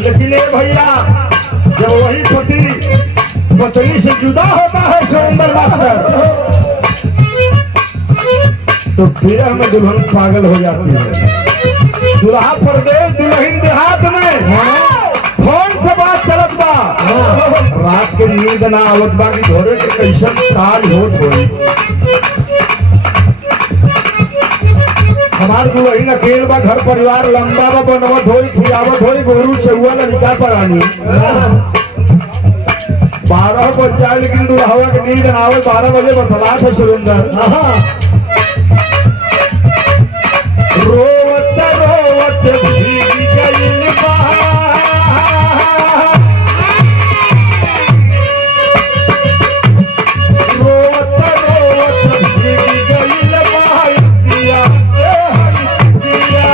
लेकिन ये भैया जब वही पति पत्नी से जुदा होता है सुरेंद्र मास्टर, तो फिर में दुल्हन पागल हो जाती है। दुल्हा परदेश दुल्हन देहात में फोन से बात चलत बा, रात के नींद ना आवत बा कि घरे के कैसन काल होत होई। हमार दुल्हन अकेल बा, घर परिवार लंबा बा, बनवत होई खियावत होई गोरू चौआ लड़का परानी 12 बज जाए लेकिन दुल्हवा के नींद ना आवे। 12 बजे बतला था सुरेंद्र रोवत रोवत भीग गइल बा, रोवत रोवत भीग गइल बा दिया से दिया।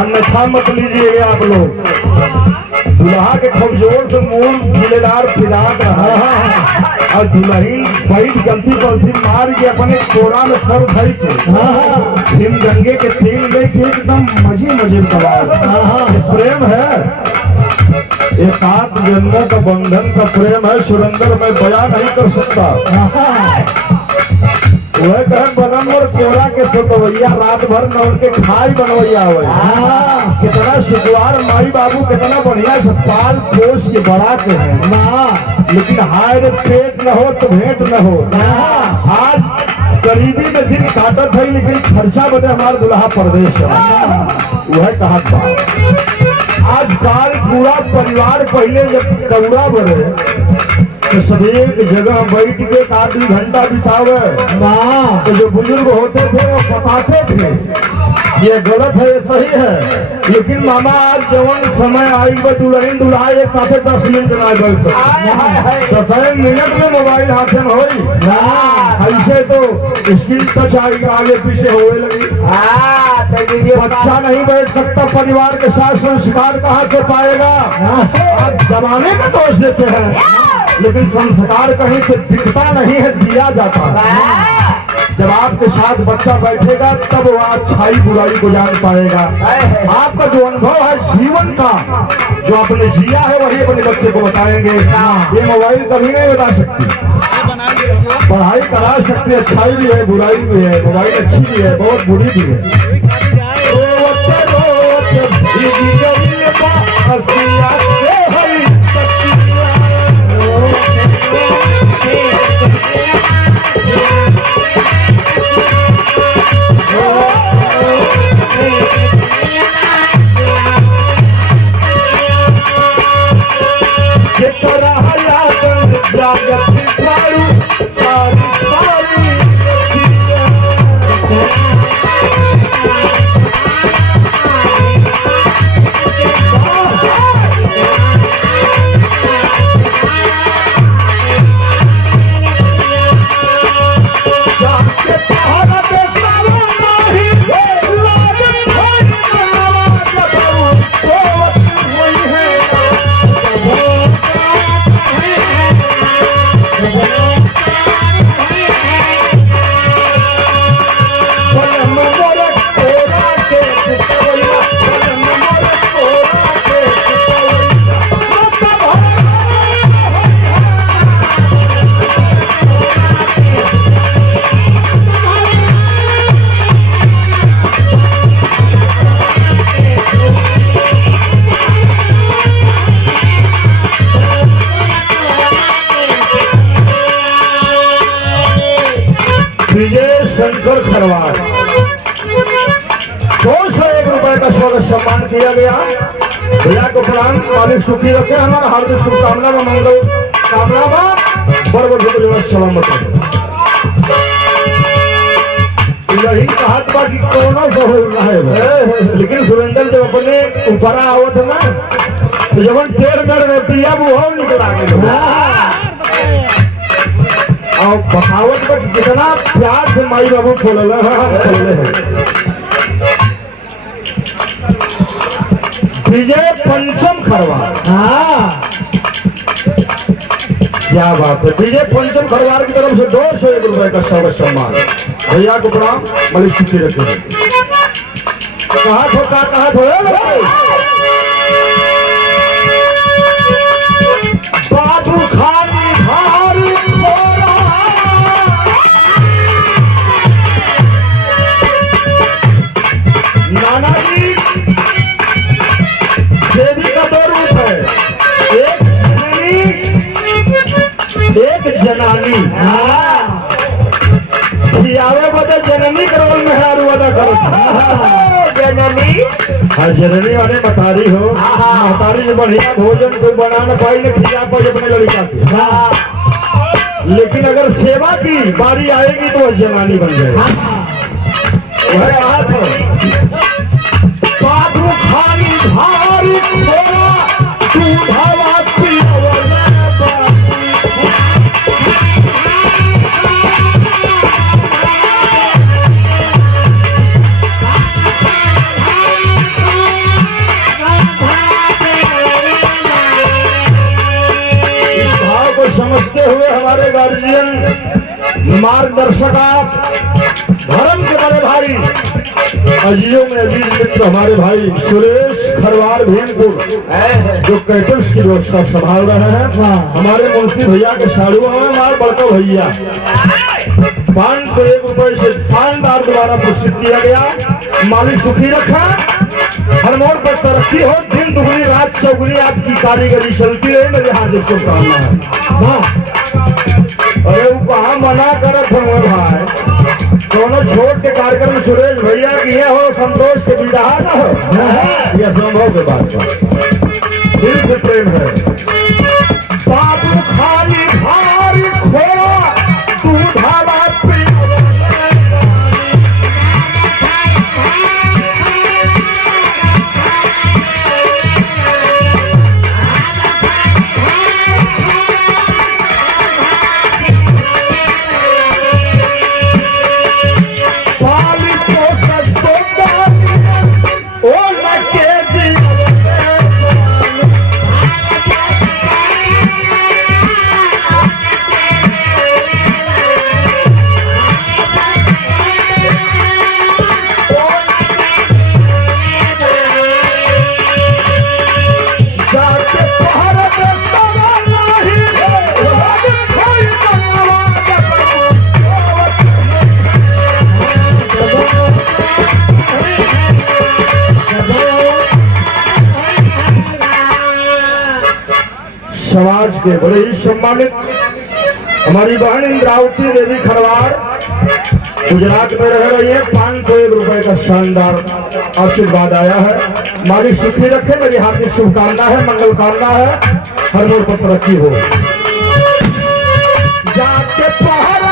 अन्यथा मत लीजिएगा आप लोग। दुल्हा के खूबजोर से मुंह गिलेदार फिरात रहा और दुल्हन बैठ गलती गलती मार के अपने कोरा में सर धई थे हिम गंगे के तेल लेके एकदम मजे मजे में प्रेम है। ये 7 जन्मों का बंधन का प्रेम है सुरेंद्र, मैं बयान नहीं कर सकता। वह कहन बनम और कोरा के सतवैया रात भर न उनके खाई बनवैया हो। कितना सुखवार माई बाबू कितना बढ़िया से पाल पोस के बड़ा के हैं, लेकिन हाय रे पेट न हो तो भेंट न हो। आज गरीबी में दिन काटत है लेकिन खर्चा बदे हमारे दुल्हा परदेश है। वह कहा था आजकल पूरा परिवार पहले जब कौड़ा बढ़े तो सब एक जगह बैठ के 1-2 घंटा बितावे। तो जो बुजुर्ग होते थे वो बताते थे ये गलत है ये सही है, लेकिन मामा आज जवन समय आई वो दुल्हन दुल्हा एक साथ 10 मिनट ना बैठ सकते। 10 मिनट में मोबाइल हाथ में हो ऐसे तो स्क्रीन टच आएगी आगे पीछे होने लगी। बच्चा नहीं बैठ सकता परिवार के साथ, संस्कार कहाँ से पाएगा। आज जमाने का दोष देते हैं लेकिन संस्कार कहीं से दिखता नहीं है, दिया जाता है। जब आपके साथ बच्चा बैठेगा तब वो अच्छाई बुराई को जान पाएगा। आपका जो अनुभव है जीवन का जो आपने जिया है वही अपने बच्चे को बताएंगे। ये मोबाइल कभी नहीं बता सकती, पढ़ाई करा सकती, अच्छाई भी है बुराई भी है। मोबाइल अच्छी भी है बहुत बुरी भी है। सारी का सम्मान किया गया। भैया को प्रणाम, मालिक सुखी रखे, हमारा हार्दिक शुभकामना में मंगल कामना बड़ सलामत यही कहा था कि कोरोना से हो रहा है, लेकिन सुरेंद्र जब अपने ऊपर आवत है ना तो जब टेढ़ मेढ़ रोटी अब वो निकला और बखावत में कितना प्यार से माई बाबू खोले हैं। विजय पंचम खरवार, क्या बात है। विजय पंचम खरवार की तरफ से 201 रुपए का स्वागत सम्मान। भैया को प्रणाम, मलिक सुखी रखे। कहा थो बाबू खाली भारी खोरा, नाना जी देवी का 2 रूप है, एक जनानी। खियावे बदे जननी करो मेहरारू अदा करो जननी। हाँ जननी वाले मतारी हो, मतारी से बढ़िया भोजन कोई बना न पाई न खिया पाई अपने लड़का के, लेकिन अगर सेवा की बारी आएगी तो वह जनानी बन जाएगी। वह कहा था बाबू खाली भारी खोरा दूधावा पियावा। समझते हुए हमारे गार्जियन मार्गदर्शक आप धर्म के बड़े भाई अजीजों में अजीज मित्र हमारे भाई सुरेश खरवार भीमपुर जो कैटर्स की व्यवस्था संभाल रहे हैं, हमारे मुंशी भैया के साड़ू में हमारे बड़का भैया 501 रुपए से शानदार द्वारा पुरस्कृत किया गया। मालिक सुखी रखा, हर मोड़ पर तरक्की हो, दिन दुगनी रात चौगुनी आपकी कारीगरी चलती रहे, मेरे हार्दिक शुभकामना है। अरे वो कहा मना करत हम भाई, दोनों छोट के कार्यक्रम में सुरेश भैया किए हो, संतोष के विदाहा न हो, यह संभव के बात पर दिल से प्रेम है। बाबू खाली भारी खोरा दूधावा समाज के बड़े ही सम्मानित हमारी बहन इंद्रावती देवी खरवार गुजरात में रह रही है। 501 रुपए का शानदार आशीर्वाद आया है। मालिक सुखी रखे, मेरी हार्दिक शुभकामना है, मंगल कामना है, हर मोड़ पर तरक्की हो। जाके पहर